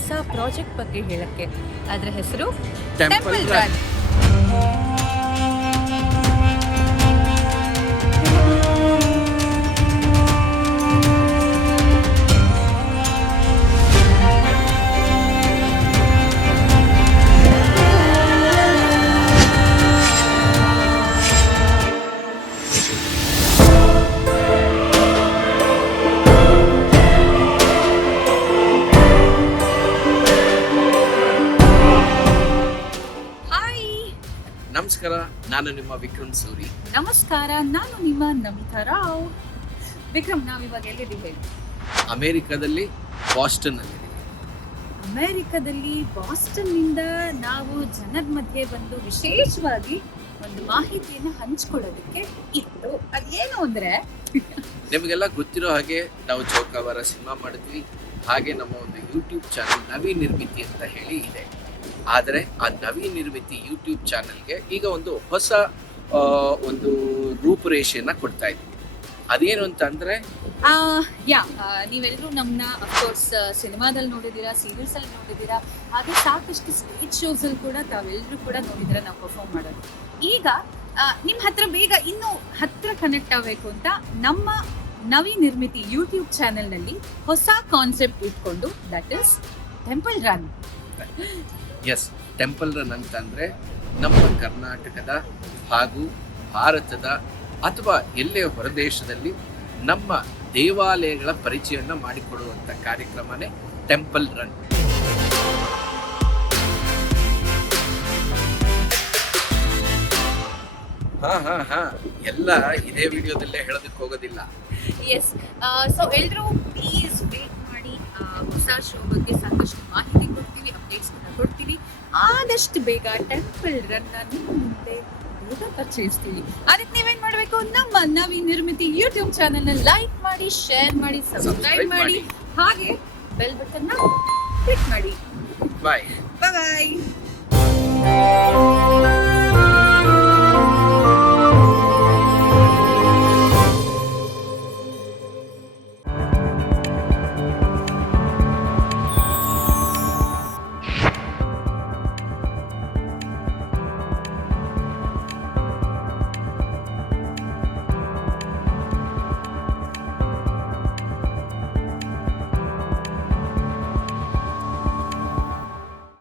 ಹೊಸ ಪ್ರಾಜೆಕ್ಟ್ ಬಗ್ಗೆ ಹೇಳಕ್ಕೆ. ಅದರ ಹೆಸರು ಟೆಂಪಲ್ ರನ್. ನಮಸ್ಕಾರ, ನಾನು ನಿಮ್ಮ ವಿಕ್ರಮ್ ಸೂರಿ. ನಮಸ್ಕಾರ, ನಾನು ನಿಮ್ಮ ನಮಿತಾ ರಾವ್. ವಿಕ್ರಮ್, ನಾವಿವಾಗ ಎಲ್ಲಿದ್ದೀವಿ? ಅಮೆರಿಕದಲ್ಲಿ ಬಾಸ್ಟನ್ ಅಲ್ಲಿ. ಅಮೆರಿಕದಲ್ಲಿ ಬಾಸ್ಟನ್ ನಿಂದ ನಾವು ಜನದ ಮಧ್ಯೆ ಬಂದು ವಿಶೇಷವಾಗಿ ಒಂದು ಮಾಹಿತಿಯನ್ನು ಹಂಚ್ಕೊಳ್ಳೋದಕ್ಕೆ ಇತ್ತು. ಅದೇನು ಅಂದ್ರೆ, ನಿಮಗೆಲ್ಲ ಗೊತ್ತಿರೋ ಹಾಗೆ ನಾವು ಚೌಕಾಬಾರ ಸಿನಿಮಾ ಮಾಡಿದ್ವಿ. ಹಾಗೆ ನಮ್ಮ ಒಂದು ಯೂಟ್ಯೂಬ್ ಚಾನಲ್ ನವಿ ನಿರ್ಮಿತಿ ಅಂತ ಹೇಳಿ ಇದೆ. ಆದರೆ ಆ ನವಿ ನಿರ್ಮಿತಿ ಯೂಟ್ಯೂಬ್ ಚಾನಲ್ಗೆ ಈಗ ಒಂದು ಹೊಸ ಒಂದು ರೂಪುರೇಷೆಯನ್ನ ಕೊಡ್ತಾ ಇದ್ವಿ. ಅದೇನು ಅಂತ ಅಂದ್ರೆ, ನೀವೆಲ್ಲರೂ ನಮ್ಮನ್ನ ಅಫ್ಕೋರ್ಸ್ ಸಿನಿಮಾದಲ್ಲಿ ನೋಡಿದ್ದೀರಾ, ಸೀರಿಯಲ್ಸ್ ಅಲ್ಲಿ ನೋಡಿದ್ದೀರಾ, ಹಾಗೆ ಸಾಕಷ್ಟು ಸ್ಟೇಜ್ ಶೋಸ್ ಅಲ್ಲಿ ಕೂಡ ತಾವೆಲ್ಲರೂ ಕೂಡ ನೋಡಿದ್ದೀರಾ ನಾವು ಪರ್ಫಾರ್ಮ್ ಮಾಡೋದು. ಈಗ ನಿಮ್ಮ ಹತ್ರ ಬೇಗ ಇನ್ನೂ ಹತ್ರ ಕನೆಕ್ಟ್ ಆಗಬೇಕು ಅಂತ ನಮ್ಮ ನವಿ ನಿರ್ಮಿತಿ ಯೂಟ್ಯೂಬ್ ಚಾನೆಲ್ನಲ್ಲಿ ಹೊಸ ಕಾನ್ಸೆಪ್ಟ್ ಇಟ್ಕೊಂಡು, that is temple run. Yes, temple run ಅಂತಂದ್ರೆ ನಮ್ಮ ಕರ್ನಾಟಕದ ಹಾಗೂ ಭಾರತದ ಅಥವಾ ಎಲ್ಲೇ ಹೊರದೇಶದಲ್ಲಿ ನಮ್ಮ ದೇವಾಲಯಗಳ ಪರಿಚಯವನ್ನು ಮಾಡಿಕೊಡುವಂಥ ಕಾರ್ಯಕ್ರಮನೇ ಟೆಂಪಲ್ ರನ್. ಹಾ ಎಲ್ಲ ಇದೇ ವಿಡಿಯೋದಲ್ಲೇ ಹೇಳೋದಕ್ಕೆ ಹೋಗೋದಿಲ್ಲ. ಎಸ್, ಸೊ ಎಲ್ಲರೂ ಪ್ಲೀಸ್ ವೇಟ್ ಮಾಡಿ. ಹೊಸ ಶೋ ಬಗ್ಗೆ ಸಾಕಷ್ಟು ಮಾಹಿತಿ ಕೊಡ್ತೀವಿ, ಅಪ್ಡೇಟ್ಸ್ ಕೊಡ್ತೀವಿ. ಆದಷ್ಟು ಬೇಗ ಟೆಂಪಲ್ ರನ್ ನಿಮ್ಮ ಮುಂದೆ ಬೇಗ ಪರಿಚಯಿಸ್ತೀವಿ. ಅದಕ್ಕೆ ನೀವೇನ್ ಮಾಡಬೇಕು, ನಮ್ಮ ನವಿ ನಿರ್ಮಿತಿ ಯೂಟ್ಯೂಬ್ ಚಾನೆಲ್ ಲೈಕ್ ಮಾಡಿ, ಶೇರ್ ಮಾಡಿ, ಸಬ್ಸ್ಕ್ರೈಬ್ ಮಾಡಿ, ಹಾಗೆ ಬೆಲ್ ಬಟನ್ ಕ್ಲಿಕ್ ಮಾಡಿ. ಬಾಯ್ ಬಾಯ್.